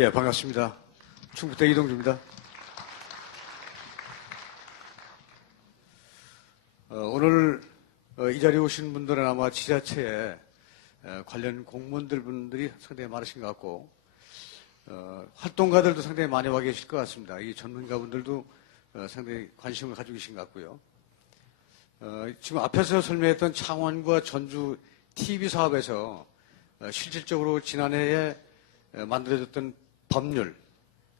예, 반갑습니다. 충북대 이동주입니다. 어, 오늘 어, 이 자리에 오신 분들은 아마 지자체에 에, 관련 공무원들 분들이 상당히 많으신 것 같고 어, 활동가들도 상당히 많이 와 계실 것 같습니다. 이 전문가분들도 어, 상당히 관심을 가지고 계신 것 같고요. 어, 지금 앞에서 설명했던 창원과 전주 TV 사업에서 어, 실질적으로 지난해에 에, 만들어졌던 법률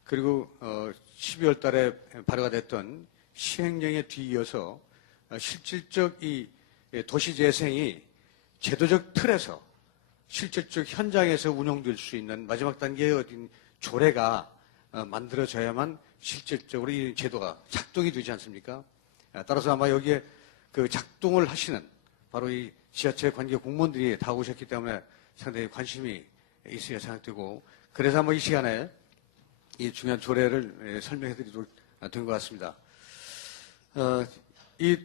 그리고 어, 12월 달에 발효가 됐던 시행령에 뒤이어서 어, 실질적 이 예, 도시재생이 제도적 틀에서 실질적 현장에서 운영될 수 있는 마지막 단계의 어딘 조례가 어, 만들어져야만 실질적으로 이 제도가 작동이 되지 않습니까? 아, 따라서 아마 여기에 그 작동을 하시는 바로 이 지자체 관계 공무원들이 다 오셨기 때문에 상당히 관심이 있으리라 생각되고 그래서 한번 이 시간에 이 중요한 조례를 예, 설명해 드리도록 된 것 같습니다. 어, 이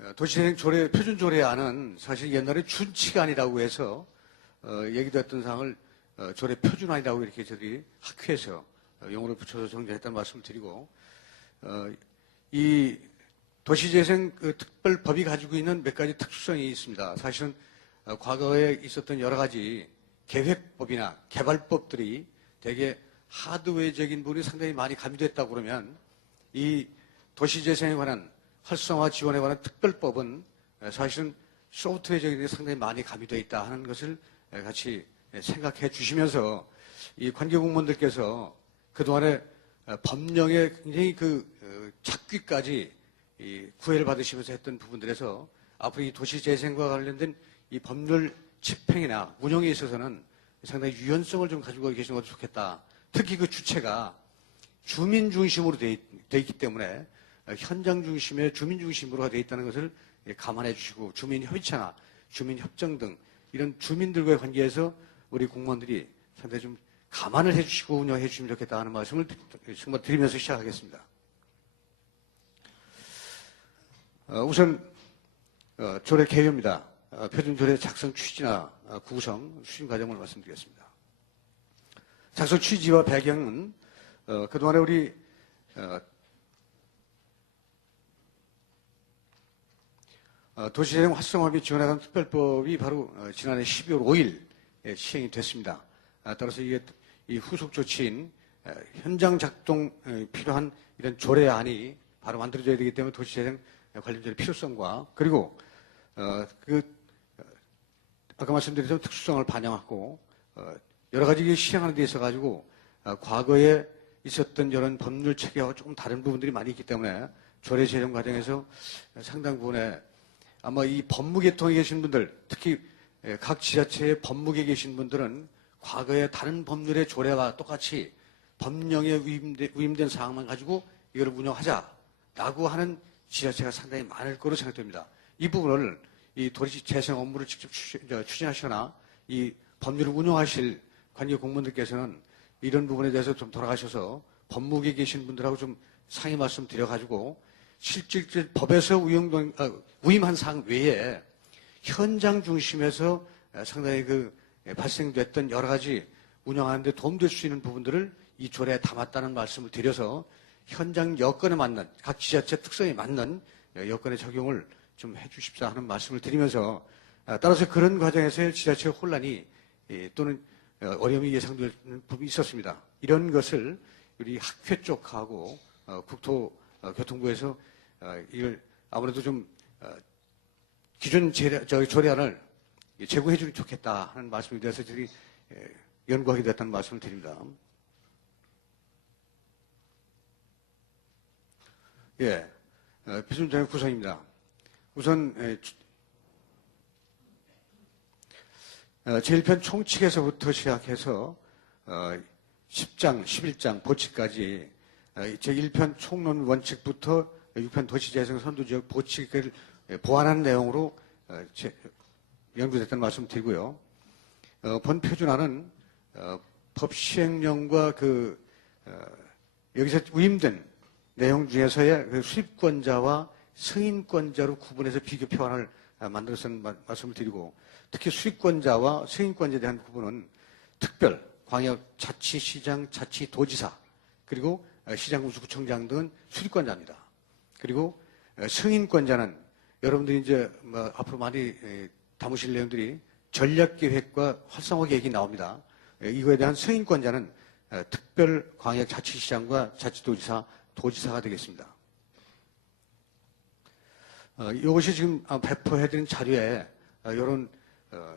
어, 도시재생 조례, 표준 조례안은 사실 옛날에 준치안이라고 해서 어, 얘기됐던 사항을 어, 조례 표준안이라고 이렇게 저희들이 학회에서 어, 용어를 붙여서 정리했다는 말씀을 드리고 어, 이 도시재생 그 특별법이 가지고 있는 몇 가지 특수성이 있습니다. 사실은 어, 과거에 있었던 여러 가지 계획법이나 개발법들이 되게 하드웨어적인 부분이 상당히 많이 가미됐다고 그러면 이 도시재생에 관한 활성화 지원에 관한 특별법은 사실은 소프트웨어적인 게 상당히 많이 가미되어 있다 하는 것을 같이 생각해 주시면서 이 관계공무원들께서 그동안에 법령의 굉장히 그 어, 작귀까지 이 구애를 받으시면서 했던 부분들에서 앞으로 이 도시재생과 관련된 이 법률 집행이나 운영에 있어서는 상당히 유연성을 좀 가지고 계시는 것도 좋겠다. 특히 그 주체가 주민 중심으로 돼 있기 때문에 어, 현장 중심의 주민 중심으로 되어 있다는 것을 예, 감안해 주시고 주민 협의체나 주민 협정 등 이런 주민들과의 관계에서 우리 공무원들이 상당히 좀 감안을 해 주시고 운영해 주시면 좋겠다 하는 말씀을 드- 정말 드리면서 시작하겠습니다. 어, 우선 어, 조례 개요입니다. 어, 표준 조례 작성 취지나 어, 구성 추진 과정을 말씀드리겠습니다. 작성 취지와 배경은 어, 그동안에 우리 도시재생 활성화 및 지원에 특별법이 바로 어, 지난해 12월 5일 시행이 됐습니다. 아, 따라서 이게 이 후속 조치인 어, 현장 작동 에 필요한 이런 조례안이 바로 만들어져야 되기 때문에 도시재생 관련된 필요성과 그리고 어, 그 어, 아까 말씀드린 특수성을 반영하고 어, 여러 가지 시행하는 데 있어 가지고 어, 과거에 있었던 이런 법률 체계와 조금 다른 부분들이 많이 있기 때문에 조례 제정 과정에서 상당 부분에 아마 이 법무 계통에 계신 분들, 특히 예, 각 지자체의 법무계에 계신 분들은 과거의 다른 법률의 조례와 똑같이 법령에 위임된, 위임된 사항만 가지고 이걸 운영하자라고 하는 지자체가 상당히 많을 거로 생각됩니다. 이 부분을 이 도시 재생 업무를 직접 추진하시거나 이 법률을 운영하실 관계 공무원들께서는 이런 부분에 대해서 좀 돌아가셔서 법무계에 계신 분들하고 좀 상의 말씀 드려가지고 실질적 법에서 위임, 아, 위임한 사항 외에 현장 중심에서 상당히 그 발생됐던 여러 가지 운영하는데 도움될 수 있는 부분들을 이 조례에 담았다는 말씀을 드려서 현장 여건에 맞는 각 지자체 특성에 맞는 여건의 적용을 좀 해주십사 하는 말씀을 드리면서 아, 따라서 그런 과정에서의 지자체 혼란이 예, 또는 어, 어려움이 예상되는 부분이 있었습니다. 이런 것을 우리 학회 쪽하고 어, 국토교통부에서 어, 이걸 아무래도 좀 어, 기존 조례안을 제고해 주면 좋겠다 하는 말씀에 대해서 저희 예, 연구하게 됐다는 말씀을 드립니다. 예, 어, 비순정의 구성입니다. 우선 어, 제1편 총칙에서부터 시작해서 어, 10장, 11장 보칙까지 어, 제1편 총론 원칙부터 6편 도시재생 선두지역 보칙을 예, 보완한 내용으로 어, 제- 연구됐다는 말씀 드리고요. 어, 본 어, 법 시행령과 그 어, 여기서 위임된 내용 중에서의 그 수입권자와 승인권자로 구분해서 비교 표현을 아, 만들어서 마- 말씀을 드리고 특히 수입권자와 승인권자에 대한 부분은 특별 광역 자치시장, 자치도지사, 그리고 어, 시장군수구청장 등은 수립권자입니다. 그리고 어, 승인권자는 여러분들이 이제 뭐 앞으로 많이 에, 담으실 내용들이 전략계획과 활성화 계획이 나옵니다. 에, 이거에 대한 승인권자는 어, 특별 광역 자치시장과 자치도지사, 도지사가 되겠습니다. 어, 이것이 지금 아, 배포해드린 자료에 어, 이런 어,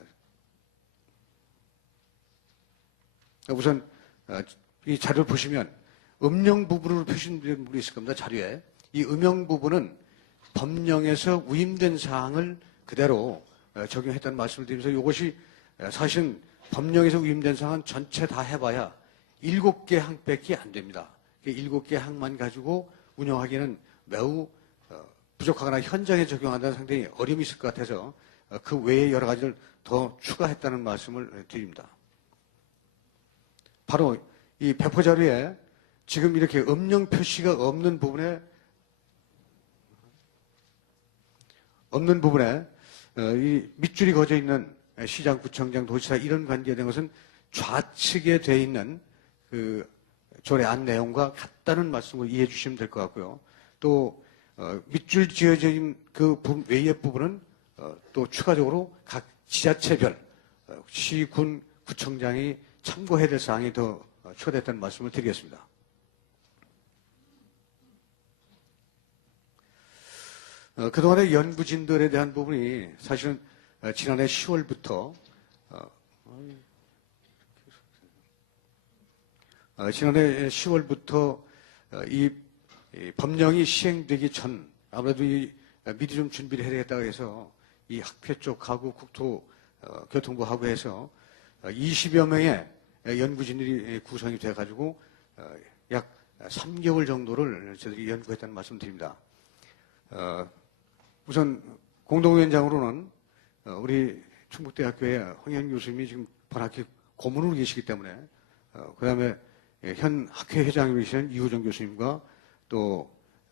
우선 어, 이 자료를 보시면 음영 부분으로 표시된 부분이 있을 겁니다. 자료에 이 음영 부분은 법령에서 위임된 사항을 그대로 어, 적용했다는 말씀을 드리면서 이것이 어, 사실은 법령에서 위임된 사항은 전체 다 해봐야 일곱 개 항밖에 안 됩니다. 그 일곱 개 항만 가지고 운영하기는 매우 어, 부족하거나 현장에 적용한다는 상당히 어려움이 있을 것 같아서 어, 그 외에 여러 가지를 더 추가했다는 말씀을 드립니다. 바로 이 배포 자료에 지금 이렇게 음영 표시가 없는 부분에 없는 부분에 어, 이 밑줄이 그어져 있는 시장, 구청장, 도지사 이런 관계에 대한 것은 좌측에 돼 있는 그 조례 안 내용과 같다는 말씀을 이해해 주시면 될 것 같고요. 또 어, 밑줄 지어져 있는 그 외의 부분은 어, 또 추가적으로 각 지자체별 어, 시, 군, 구청장이 참고해야 될 사항이 더 어, 추가됐다는 말씀을 드리겠습니다. 어, 그동안의 연구진들에 대한 부분이 사실은 어, 지난해 10월부터 어, 지난해 10월부터 어, 이, 이 법령이 시행되기 전 아무래도 이 어, 미리 좀 준비를 해야 되겠다고 해서 이 학회 쪽하고 국토교통부하고 해서 어, 20여 명의 연구진들이 구성이 돼가지고 어, 약 3개월 정도를 저희들이 연구했다는 말씀 드립니다. 어, 우선 공동위원장으로는 어, 우리 충북대학교의 황현 교수님이 지금 본학회 고문으로 계시기 때문에 어, 그다음에 예, 현 학회 회장이 계신 이호정 교수님과 또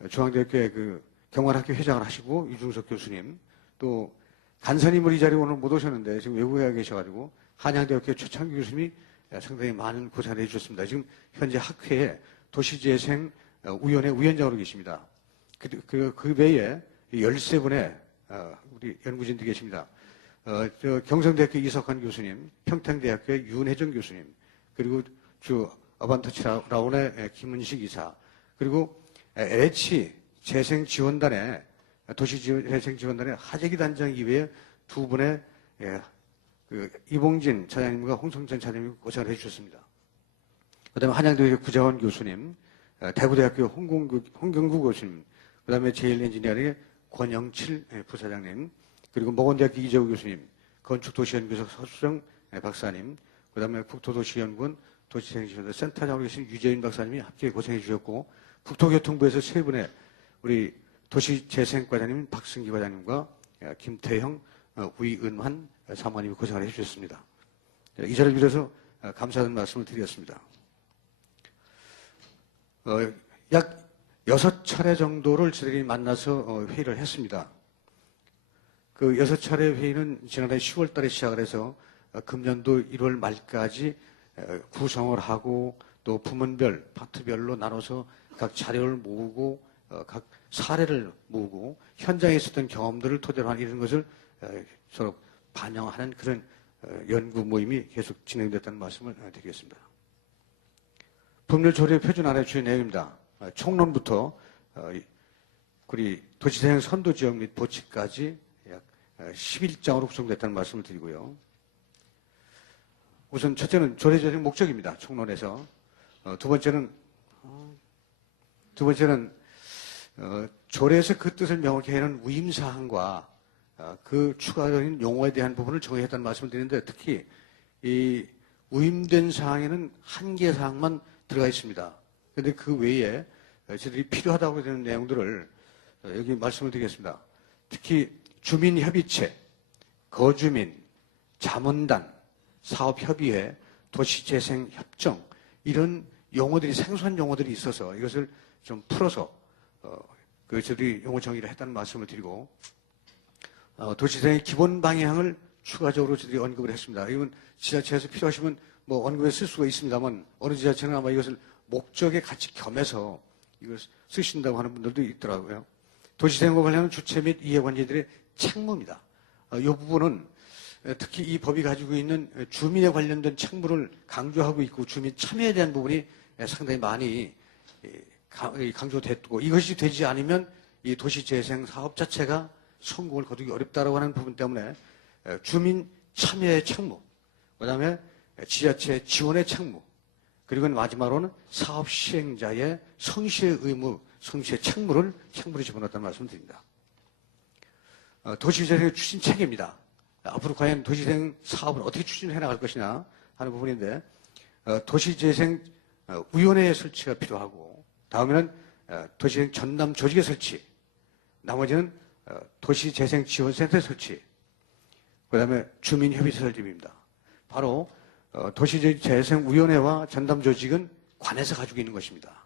중앙대학교의 그 경관학교 회장을 하시고 유중석 교수님 또 간사님을 이 자리에 오늘 못 오셨는데 지금 외국에 가 계셔가지고 한양대학교 최창규 교수님이 상당히 많은 고생을 해주셨습니다. 지금 현재 학회에 도시재생 어, 위원회 위원장으로 계십니다. 그, 그, 그 외에 13분의 어, 우리 연구진들이 계십니다. 어, 저 경성대학교 이석환 교수님, 평택대학교의 윤혜정 교수님, 그리고 주 어반터치 라운의 김은식 이사, 그리고 LH 재생지원단의 도시재생지원단의 하재기 단장 이외에 두 분의 예, 그 이봉진 차장님과 홍성천 차장님이 고생을 해주셨습니다. 그 다음에 한양대학교 구자원 교수님, 어, 대구대학교 홍공구, 홍경구 교수님, 그 다음에 제일엔지니어링의 권영칠 예, 부사장님, 그리고 모건대학교 이재호 교수님, 건축도시연구소 서수정 예, 박사님, 그 다음에 국토도시연구원 도시생지원대 센터장으로 계신 유재인 박사님이 함께 고생해 주셨고, 국토교통부에서 세 분의 우리 도시재생과장님 박승기 과장님과 예, 김태형, 어, 위은환 사모님이 고생을 해주셨습니다. 이 자리를 빌어서 어, 감사하는 말씀을 드리겠습니다. 어, 약 여섯 차례 정도를 저희들이 만나서 어, 회의를 했습니다. 그 여섯 차례 회의는 지난해 10월 달에 시작을 해서 어, 금년도 1월 말까지 어, 구성을 하고 또 부문별, 파트별로 나눠서 각 자료를 모으고 어, 각 사례를 모으고 현장에 있었던 경험들을 토대로 한 이런 것을 어, 서로 반영하는 그런 어, 연구 모임이 계속 진행됐다는 말씀을 어, 드리겠습니다. 법률 조례 표준 안에 주요 내용입니다. 어, 총론부터 우리 도시재생 선도 지역 및 보치까지 약 11장으로 구성됐다는 말씀을 드리고요. 우선 첫째는 조례적인 목적입니다. 총론에서 어, 두 번째는 어, 두 번째는 어, 조례에서 그 뜻을 명확히 하는 위임 사항과 어, 그 추가적인 용어에 대한 부분을 정의했다는 말씀을 드리는데 특히 이 위임된 사항에는 한 개 사항만 들어가 있습니다. 그런데 그 외에 어, 저희들이 필요하다고 되는 내용들을 어, 여기 말씀을 드리겠습니다. 특히 주민협의체, 거주민, 자문단, 사업협의회, 도시재생협정 이런 용어들이 생소한 용어들이 있어서 이것을 좀 풀어서 어, 그 저희들이 용어 정의를 했다는 말씀을 드리고 어, 도시재생의 기본 방향을 추가적으로 저희들이 언급을 했습니다. 이건 지자체에서 필요하시면 뭐 언급에 쓸 수가 있습니다만 어느 지자체는 아마 이것을 목적에 같이 겸해서 이걸 쓰신다고 하는 분들도 있더라고요. 도시재생과 관련한 주체 및 이해관계들의 책무입니다. 어, 이 부분은 에, 특히 이 법이 가지고 있는 에, 주민에 관련된 책무를 강조하고 있고 주민 참여에 대한 부분이 에, 상당히 많이 강조됐고 이것이 되지 않으면 이 도시재생 사업 자체가 성공을 거두기 어렵다라고 하는 부분 때문에 에, 주민 참여의 책무, 그다음에 지자체 지원의 책무, 그리고 마지막으로는 사업 시행자의 성실의 의무, 성실의 책무를 책무를 집어넣었다는 말씀을 드립니다. 어, 도시재생 추진 체계입니다. 앞으로 과연 도시재생 사업을 어떻게 추진해 나갈 것이냐 하는 부분인데 어, 도시재생 어, 위원회 설치가 필요하고 다음에는 어, 도시재생 전담 조직의 설치, 나머지는 어, 도시재생 지원센터 설치, 그 다음에 주민협의체 설립입니다. 바로 어, 도시재생위원회와 전담 조직은 관에서 가지고 있는 것입니다.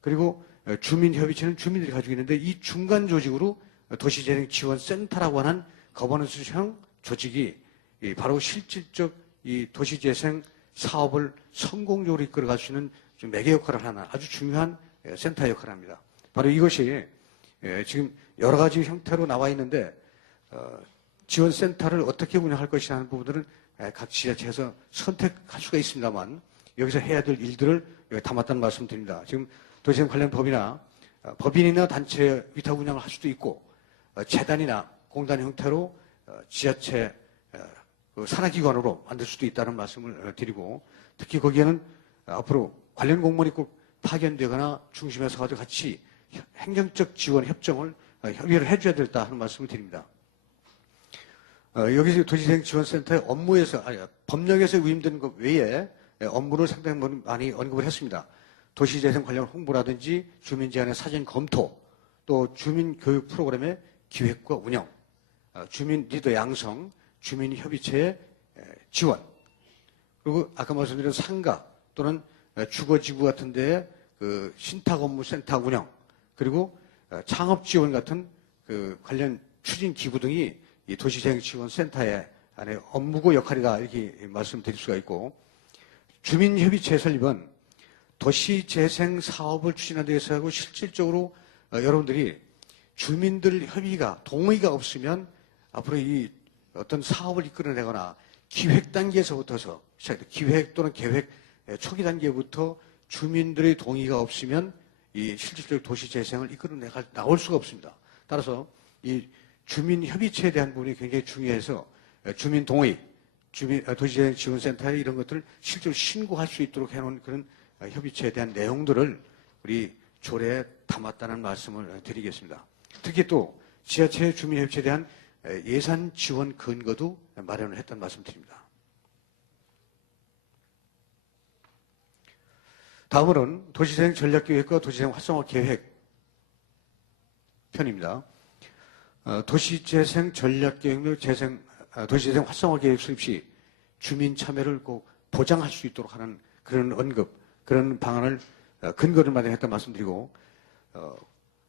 그리고 어, 주민협의체는 주민들이 가지고 있는데 이 중간 조직으로 도시재생지원센터라고 하는 거버넌스형 조직이 이 바로 실질적 이 도시재생 사업을 성공적으로 이끌어갈 수 있는 좀 매개 역할을 하는 아주 중요한 예, 센터 역할을 합니다. 바로 이것이 예, 지금 여러 가지 형태로 나와 있는데 어, 지원센터를 어떻게 운영할 것이냐 하는 부분들은 예, 각 지자체에서 선택할 수가 있습니다만 여기서 해야 될 일들을 여기 담았다는 말씀 드립니다. 지금 도시재생 관련 법이나 어, 법인이나 단체 위탁 운영을 할 수도 있고 어, 재단이나 공단 형태로 어, 지자체 어, 그 산하기관으로 만들 수도 있다는 말씀을 어, 드리고 특히 거기에는 어, 앞으로 관련 공무원이 꼭 파견되거나 중심에서 가지고 같이 혀- 행정적 지원 협정을 어, 협의를 해줘야 된다 하는 말씀을 드립니다. 어, 여기 도시재생지원센터의 업무에서 아니 법령에서 위임되는 것 외에 예, 업무를 상당히 많이 언급을 했습니다. 도시재생 관련 홍보라든지 주민 제안의 사전 검토, 또 주민 교육 프로그램의 기획과 운영, 어, 주민 리더 양성, 주민 협의체의 에, 지원, 그리고 아까 말씀드린 상가 또는 에, 주거지구 같은 데에 그 신탁 업무 센터 운영, 그리고 어, 창업 지원 같은 그 관련 추진 기구 등이 이 도시재생 지원 센터의 안에 업무고 역할이다 이렇게 말씀드릴 수가 있고 주민협의체 설립은 도시재생 사업을 추진하기 위해서 하고 실질적으로 어, 여러분들이 주민들 협의가 동의가 없으면 앞으로 이 어떤 사업을 이끌어내거나 기획 단계에서부터서 기획 또는 계획 에, 초기 단계부터 주민들의 동의가 없으면 이 실질적 도시 재생을 이끌어내 나올 수가 없습니다. 따라서 이 주민 협의체에 대한 부분이 굉장히 중요해서 에, 주민 동의, 주민 어, 도시재생 지원센터에 이런 것들을 실제로 신고할 수 있도록 해놓은 그런 어, 협의체에 대한 내용들을 우리 조례에 담았다는 말씀을 어, 드리겠습니다. 특히 또 지자체 주민 협의체에 대한 에, 예산 지원 근거도 마련을 했다는 말씀 드립니다. 다음으로는 도시재생 전략계획과 도시재생 활성화 계획 편입니다. 어, 도시재생 전략계획 및 재생, 아, 도시재생 활성화 계획 수립 시 주민 참여를 꼭 보장할 수 있도록 하는 그런 언급, 그런 방안을 어, 근거를 마련했다 말씀드리고 어,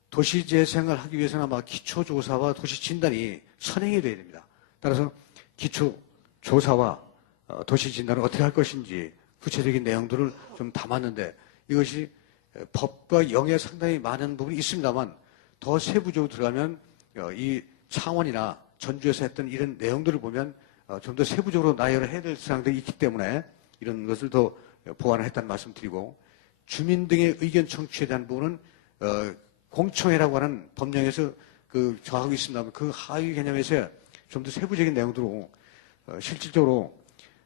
도시 재생을 하기 위해서는 아마 기초 조사와 도시 진단이 선행이 돼야 됩니다. 따라서 기초 조사와 어, 도시 진단을 어떻게 할 것인지 구체적인 내용들을 좀 담았는데 이것이 에, 법과 영에 상당히 많은 부분이 있습니다만 더 세부적으로 들어가면 어, 이 창원이나 전주에서 했던 이런 내용들을 보면 어, 좀더 세부적으로 나열을 해야 될 사항들이 있기 때문에 이런 것을 더 보완을 했다는 말씀 드리고 주민 등의 의견 청취에 대한 부분은 어, 공청회라고 하는 법령에서 그 정하고 있습니다만 그 하위 개념에서 좀 더 세부적인 내용들로 어, 실질적으로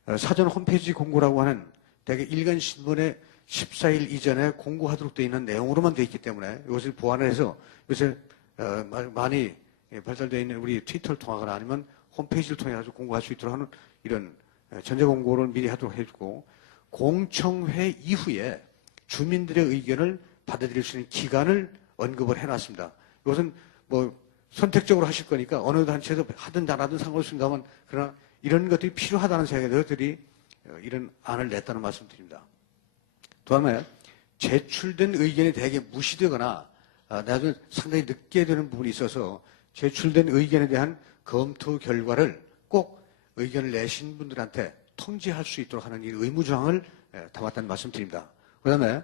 어, 사전 홈페이지 공고라고 하는 대개 일간 신문에 14일 이전에 공고하도록 되어 있는 내용으로만 되어 있기 때문에 이것을 보완을 해서 요새 어, 마- 많이 예, 발달되어 있는 우리 트위터를 통하거나 아니면 홈페이지를 통해 가지고 공고할 수 있도록 하는 이런 어, 전제 공고를 미리 하도록 해주고 공청회 이후에 주민들의 의견을 받아들일 수 있는 기간을 언급을 해놨습니다. 이것은 뭐 선택적으로 하실 거니까 어느 단체에서 하든 안 하든 상관없습니다만 그러나 이런 것들이 필요하다는 생각들이 어, 이런 안을 냈다는 말씀 드립니다. 다음에 제출된 의견이 대개 무시되거나 아, 나중에 상당히 늦게 되는 부분이 있어서 제출된 의견에 대한 검토 결과를 꼭 의견을 내신 분들한테 통제할 수 있도록 하는 이 의무조항을 예, 담았다는 말씀 드립니다. 그 다음에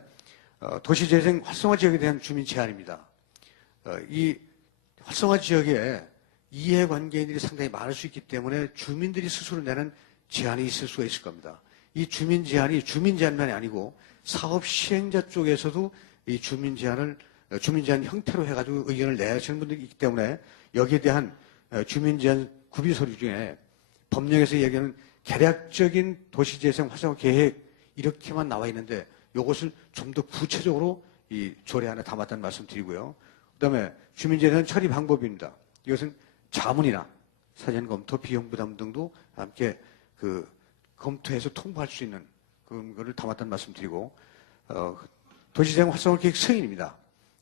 어, 도시재생 활성화 지역에 대한 주민 제한입니다. 어, 이 활성화 지역에 이해관계인들이 상당히 많을 수 있기 때문에 주민들이 스스로 내는 제한이 있을 수가 있을 겁니다. 이 주민 제한이 주민 제한만이 아니고 사업 시행자 쪽에서도 이 주민 제한을 어, 주민 제한 형태로 해가지고 의견을 내시는 분들이 있기 때문에 여기에 대한 어, 주민 제한 구비 서류 중에 법령에서 얘기하는 개략적인 도시재생 활성화 계획 이렇게만 나와 있는데 이것을 좀 더 구체적으로 이 조례 안에 담았다는 말씀 드리고요. 그다음에 주민재산 처리 방법입니다. 이것은 자문이나 사전 검토, 비용 부담 등도 함께 그 검토해서 통보할 수 있는 그런 거를 담았다는 말씀 드리고 어, 도시재생 활성화 계획 승인입니다.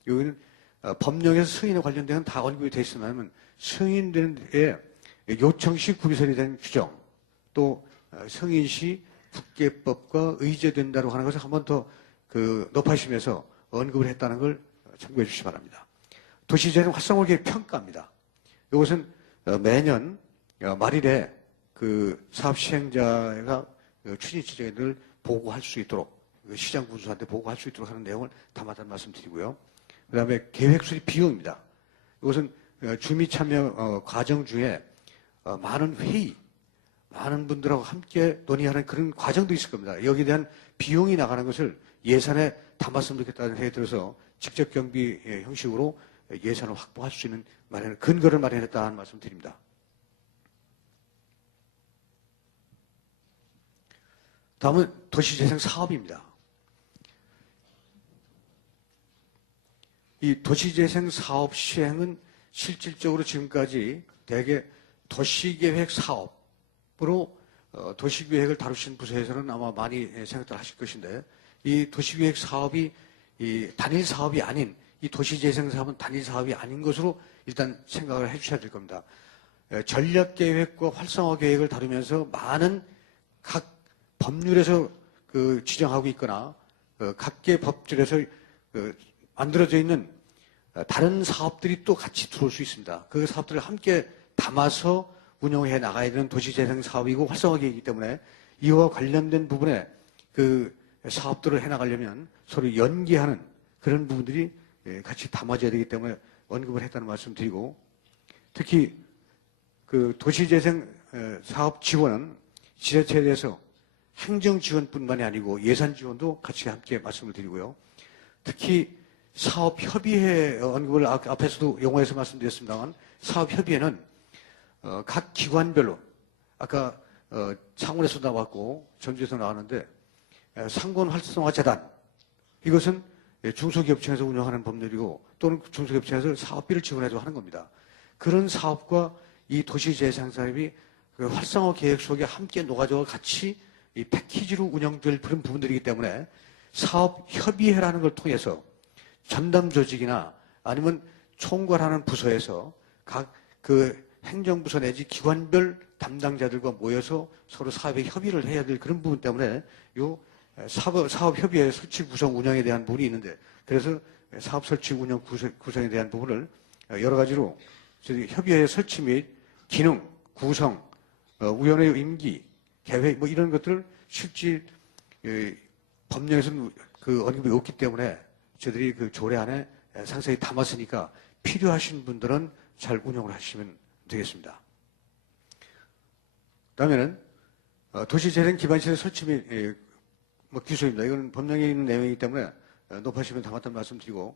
여기는 어, 법령에서 승인에 관련된 건다 언급이 되어 있으면 승인되는 요청 시 구비설이 된 규정 또 어, 승인 시 국계법과 의제된다고 하는 것을 한 번 더 그 높아지면서 언급을 했다는 걸 참고해 주시기 바랍니다. 도시재생 활성화 계획 평가입니다. 이것은 어, 매년 어, 말일에 그 사업 시행자가 그 추진 지정을 보고할 수 있도록 그 시장 군수한테 보고할 수 있도록 하는 내용을 담았다는 말씀드리고요. 그다음에 계획 수립 비용입니다. 이것은 어, 주민 참여 과정 중에 많은 회의, 많은 분들하고 함께 논의하는 그런 과정도 있을 겁니다. 여기에 대한 비용이 나가는 것을 예산에 담았으면 좋겠다는 생각이 들어서 직접 경비 예, 형식으로 예산을 확보할 수 있는 마련, 근거를 마련했다는 말씀 드립니다. 다음은 도시재생 사업입니다. 이 도시재생 사업 시행은 실질적으로 지금까지 대개 도시계획 사업으로 어, 도시계획을 다루신 부서에서는 아마 많이 생각들 하실 것인데 이 도시계획 사업이 이 단일 사업이 아닌 이 도시재생 사업은 단일 사업이 아닌 것으로 일단 생각을 해주셔야 될 겁니다. 전략 계획과 활성화 계획을 다루면서 많은 각 법률에서 그 지정하고 있거나 어, 각계 법률에서 그 만들어져 있는 어, 다른 사업들이 또 같이 들어올 수 있습니다. 그 사업들을 함께 담아서 운영해 나가야 되는 도시재생 사업이고 활성화 계획이기 때문에 이와 관련된 부분에 그 사업들을 해 나가려면 서로 연계하는 그런 부분들이 예, 같이 담아져야 되기 때문에 언급을 했다는 말씀 드리고 특히 그 도시재생 사업 지원은 지자체에 대해서 행정 지원뿐만이 아니고 예산 지원도 같이 함께 말씀을 드리고요. 특히 사업 협의회 언급을 아, 앞에서도 용어에서 말씀드렸습니다만 사업 협의회는 어, 각 기관별로 아까 어, 창원에서 나왔고 전주에서 나왔는데 상권 활성화 재단 이것은 중소기업청에서 운영하는 법률이고 또는 중소기업청에서 사업비를 지원해서 하는 겁니다. 그런 사업과 이 도시재생 사업이 그 활성화 계획 속에 함께 녹아져 같이 이 패키지로 운영될 그런 부분들이기 때문에 사업 협의회라는 걸 통해서 전담 조직이나 아니면 총괄하는 부서에서 각 그 행정부서 내지 기관별 담당자들과 모여서 서로 사업에 협의를 해야 될 그런 부분 때문에 요 사업, 사업협의회 설치 구성 운영에 대한 부분이 있는데 그래서 사업 설치 운영 구성, 구성에 대한 부분을 여러 가지로 협의회 설치 및 기능, 구성, 어, 위원회 임기, 계획 뭐 이런 것들을 실질 법령에서는 그 언급이 없기 때문에 저들이 그 조례 안에 상세히 담았으니까 필요하신 분들은 잘 운영을 하시면 되겠습니다. 다음에는 어, 도시재생 기반시설 설치 및 뭐 기술입니다. 이건 법령에 있는 내용이기 때문에 어, 높아시면 담았다는 말씀 드리고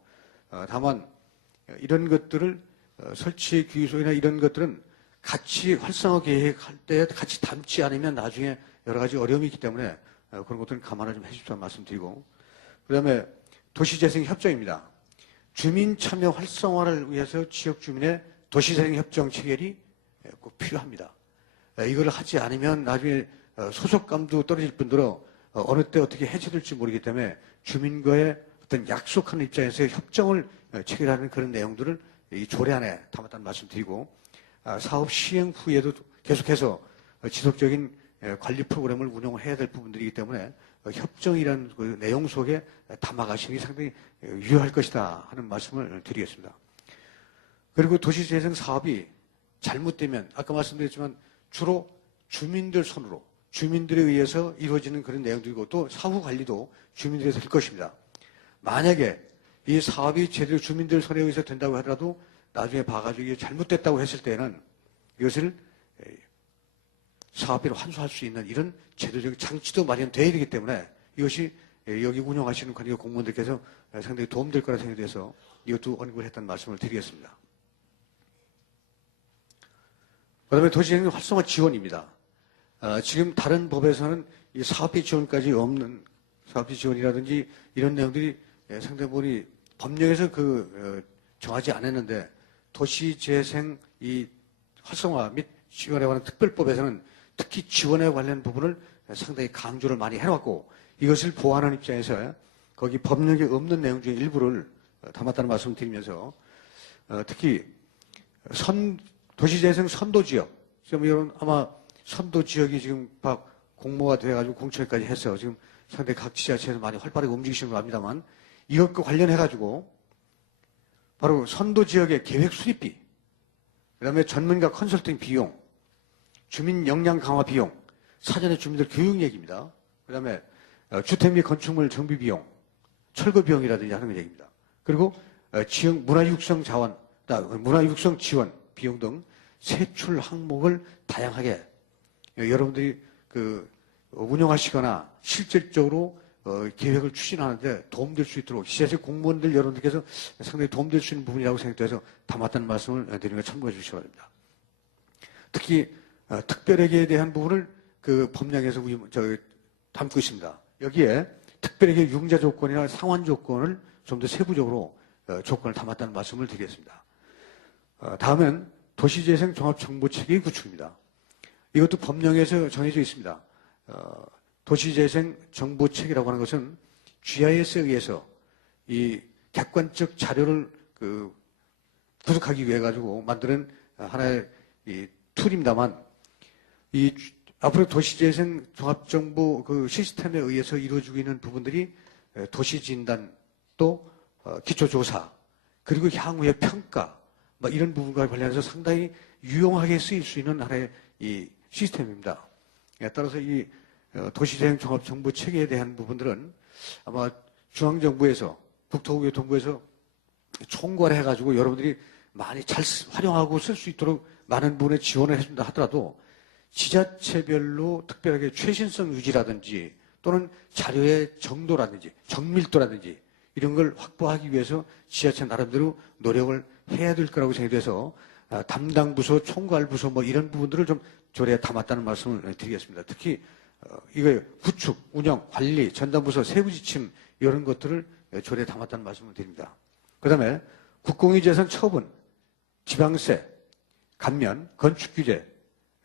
어, 다만 이런 것들을 어, 설치 기술이나 이런 것들은 같이 활성화 계획할 때 같이 담지 않으면 나중에 여러 가지 어려움이 있기 때문에 그런 것들은 감안을 좀 해주십사 말씀드리고 그 다음에 도시재생 협정입니다. 주민 참여 활성화를 위해서 지역 주민의 도시재생 협정 체결이 꼭 필요합니다. 이걸 하지 않으면 나중에 소속감도 떨어질 뿐더러 어, 어느 때 어떻게 해체될지 모르기 때문에 주민과의 어떤 약속하는 입장에서 협정을 어, 체결하는 그런 내용들을 이 조례 안에 담았다는 말씀 드리고 아, 사업 시행 후에도 계속해서 어, 지속적인 관리 프로그램을 운영을 해야 될 부분들이기 때문에 협정이라는 그 내용 속에 담아가시는 게 상당히 유효할 것이다 하는 말씀을 드리겠습니다. 그리고 도시재생 사업이 잘못되면 아까 말씀드렸지만 주로 주민들 손으로 주민들에 의해서 이루어지는 그런 내용들이고 또 사후 관리도 주민들에서 할 것입니다. 만약에 이 사업이 제대로 주민들 손에 의해서 된다고 하더라도 나중에 봐가지고 이게 잘못됐다고 했을 때는 이것을 에, 사업비로 환수할 수 있는 이런 제도적 장치도 마련되어야 되기 때문에 이것이 에, 여기 운영하시는 관계 공무원들께서 상당히 도움될 거라 생각이 돼서 이것도 언급을 했다는 말씀을 드리겠습니다. 그 다음에 도시행정 활성화 지원입니다. 어, 지금 다른 법에서는 이 사업비 지원까지 없는 사업비 지원이라든지 이런 내용들이 예, 상당히 법령에서 그 어, 정하지 않았는데 도시재생 이 활성화 및 지원에 관한 특별법에서는 특히 지원에 관련 부분을 상당히 강조를 많이 해왔고 이것을 보완하는 입장에서 거기 법령에 없는 내용 중에 일부를 어, 담았다는 말씀을 드리면서 어, 특히 선 도시재생 선도 지역 지금 이런 아마 선도 지역이 지금 막 공모가 돼가지고 공청회까지 해서 지금 상당히 각 지자체에서 많이 활발하게 움직이시는 것 합니다만 이것과 관련해가지고 바로 선도 지역의 계획 수립비, 그 다음에 전문가 컨설팅 비용, 주민 역량 강화 비용, 사전에 주민들 교육 얘기입니다. 그 다음에 어, 주택 및 건축물 정비 비용, 철거 비용이라든지 하는 얘기입니다. 그리고 어, 지역 문화 육성 자원, 아, 문화 육성 지원 비용 등 세출 항목을 다양하게 어, 여러분들이 그 운영하시거나 실질적으로 어, 계획을 추진하는데 도움될 수 있도록 지자체 공무원들 여러분들께서 상당히 도움될 수 있는 부분이라고 생각돼서 담았다는 말씀을 드리는 걸 참고해 주시기 바랍니다. 특히 어, 특별회계에 대한 부분을 그 법령에서 위- 저, 담고 있습니다. 여기에 특별회계 융자 조건이나 상환 조건을 좀 더 세부적으로 어, 조건을 담았다는 말씀을 드리겠습니다. 어, 다음은 도시재생 종합정보체계 구축입니다. 이것도 법령에서 정해져 있습니다. 어, 도시재생 정보책이라고 하는 것은 GIS에 의해서 이 객관적 자료를 그 분석하기 위해 가지고 만드는 하나의 이 툴입니다만 이 주- 앞으로 도시재생 종합정보 그 시스템에 의해서 이루어지고 있는 부분들이 에, 도시진단 또 어, 기초조사 그리고 향후의 평가 뭐 이런 부분과 관련해서 상당히 유용하게 쓰일 수 있는 하나의 이 시스템입니다. 예, 따라서 이 어, 도시재생 종합정보 체계에 대한 부분들은 아마 중앙정부에서 국토교통부에서 총괄 해가지고 여러분들이 많이 잘 쓰- 활용하고 쓸 수 있도록 많은 부분에 지원을 해준다 하더라도 지자체별로 특별하게 최신성 유지라든지 또는 자료의 정도라든지 정밀도라든지 이런 걸 확보하기 위해서 지자체 나름대로 노력을 해야 될 거라고 생각돼서 아, 담당 부서, 총괄 부서 뭐 이런 부분들을 좀 조례에 담았다는 말씀을 드리겠습니다. 특히 어, 이거 구축, 운영, 관리, 전담부서, 세부 지침 이런 것들을 조례에 담았다는 말씀을 드립니다. 그다음에 국공유재산 처분, 지방세, 감면, 건축규제,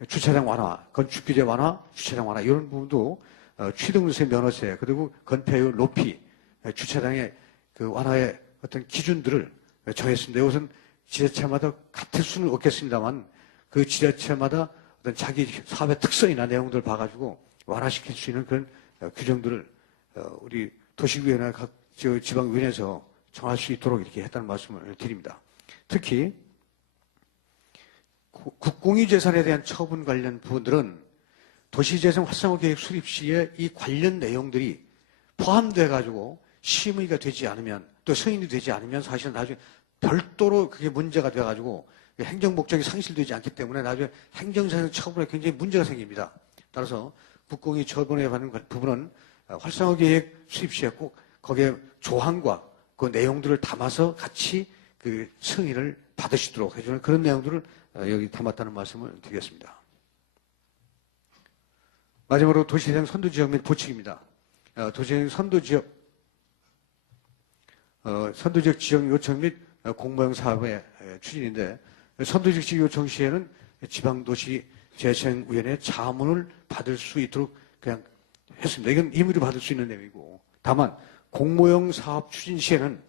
주차장 완화, 건축규제 완화, 주차장 완화 이런 부분도 어, 취등세 면허세 그리고 건폐율 높이, 에, 주차장의 그 완화의 어떤 기준들을 정했습니다. 이것은 지자체마다 같을 수는 없겠습니다만 그 지자체마다 어떤 자기 사업의 특성이나 내용들을 봐가지고 완화시킬 수 있는 그런 어, 규정들을 어, 우리 도시위원회 각저 지방위원회에서 정할 수 있도록 이렇게 했다는 말씀을 드립니다. 특히 구- 국공유 재산에 대한 처분 관련 부분들은 도시재생 활성화 계획 수립 시에 이 관련 내용들이 포함돼 가지고 심의가 되지 않으면 또 승인이 되지 않으면 사실은 나중에 별도로 그게 문제가 돼 가지고 행정 목적이 상실되지 않기 때문에 나중에 행정사정 처분에 굉장히 문제가 생깁니다. 따라서 국공유 처분에 관한 부분은 어, 활성화 계획 수립 시에 꼭 거기에 조항과 그 내용들을 담아서 같이 그 승인을 받으시도록 해주는 그런 내용들을 어, 여기 담았다는 말씀을 드리겠습니다. 마지막으로 도시재생 선도지역 및 보칙입니다. 어, 도시재생 선도지역, 어, 선도지역 지역 요청 및 어, 공모형 사업의 에, 추진인데 선도지역 지역 요청 시에는 지방도시 재생위원회 자문을 받을 수 있도록 그냥 했습니다. 이건 임의로 받을 수 있는 내용이고 다만 공모형 사업 추진 시에는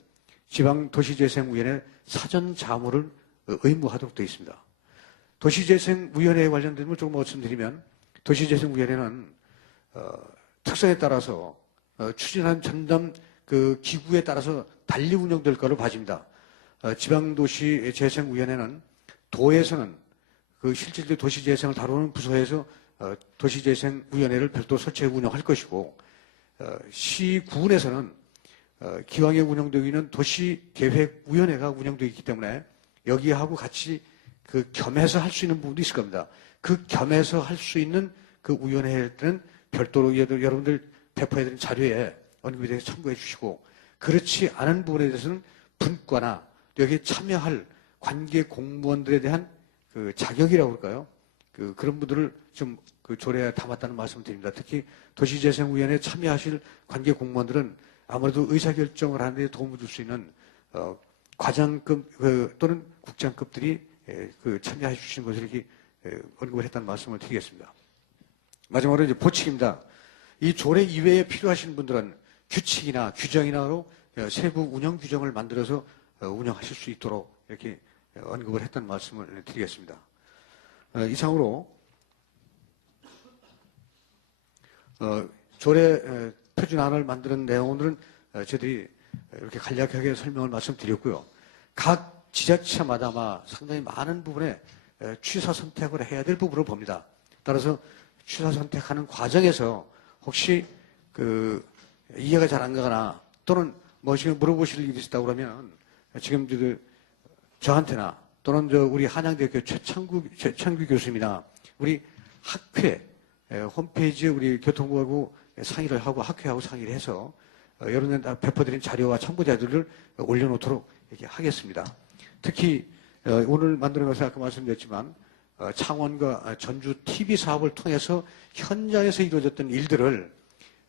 지방도시재생위원회 사전 자문을 어, 의무하도록 되어 있습니다. 도시재생위원회에 관련된 걸 조금 말씀드리면 도시재생위원회는 어, 특성에 따라서 어, 추진한 전담 그 기구에 따라서 달리 운영될 거로 봐집니다. 어, 지방도시재생위원회는 도에서는 그 실질적 도시재생을 다루는 부서에서 어, 도시재생위원회를 별도 설치해 운영할 것이고 어, 시군에서는 어, 기왕에 운영되고 있는 도시계획위원회가 운영되어 있기 때문에 여기하고 같이 그 겸해서 할 수 있는 부분도 있을 겁니다. 그 겸해서 할 수 있는 그 위원회들은 별도로 여러분들 배포해드린 자료에 언급에 대해서 참고해 주시고 그렇지 않은 부분에 대해서는 분과나 여기에 참여할 관계 공무원들에 대한 그 자격이라고 할까요? 그 그런 분들을 좀 그 조례에 담았다는 말씀을 드립니다. 특히 도시재생위원회에 참여하실 관계 공무원들은 아무래도 의사결정을 하는 데 도움을 줄 수 있는 어, 과장급 그, 또는 국장급들이 에, 그 참여해 주시는 것을 이렇게 에, 언급을 했다는 말씀을 드리겠습니다. 마지막으로 이제 보칙입니다. 이 조례 이외에 필요하신 분들은 규칙이나 규정이나로 어, 세부 운영 규정을 만들어서 어, 운영하실 수 있도록 이렇게 어, 언급을 했다는 말씀을 드리겠습니다. 어, 이상으로 어, 조례 에, 표준안을 만드는 내용들은 어, 저희들이 이렇게 간략하게 설명을 말씀드렸고요. 각 지자체마다 아마 상당히 많은 부분에 에, 취사 선택을 해야 될 부분을 봅니다. 따라서 취사 선택하는 과정에서 혹시 그 이해가 잘 안 가거나 또는 뭐 지금 물어보실 일이 있다 그러면 지금 그 저한테나 또는 저 우리 한양대학교 최창구, 최창규 교수님이나 우리 학회 에, 홈페이지에 우리 교통부하고 상의를 하고 학회하고 상의를 해서 어, 여러분 다 배포드린 자료와 첨부 자료를 올려놓도록 이렇게 하겠습니다. 특히 어, 오늘 만드는 것은 아까 말씀드렸지만 어, 창원과 어, 전주 TV 사업을 통해서 현장에서 이루어졌던 일들을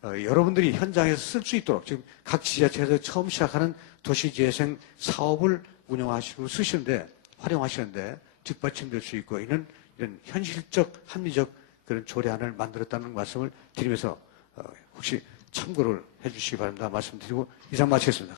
어, 여러분들이 현장에서 쓸 수 있도록 지금 각 지자체에서 처음 시작하는 도시재생 사업을 운영하시고 쓰시는데 활용하시는데 뒷받침될 수 있고 이런 이런 현실적 합리적 그런 조례안을 만들었다는 말씀을 드리면서 어, 혹시 참고를 해주시기 바랍니다. 말씀드리고 이상 마치겠습니다.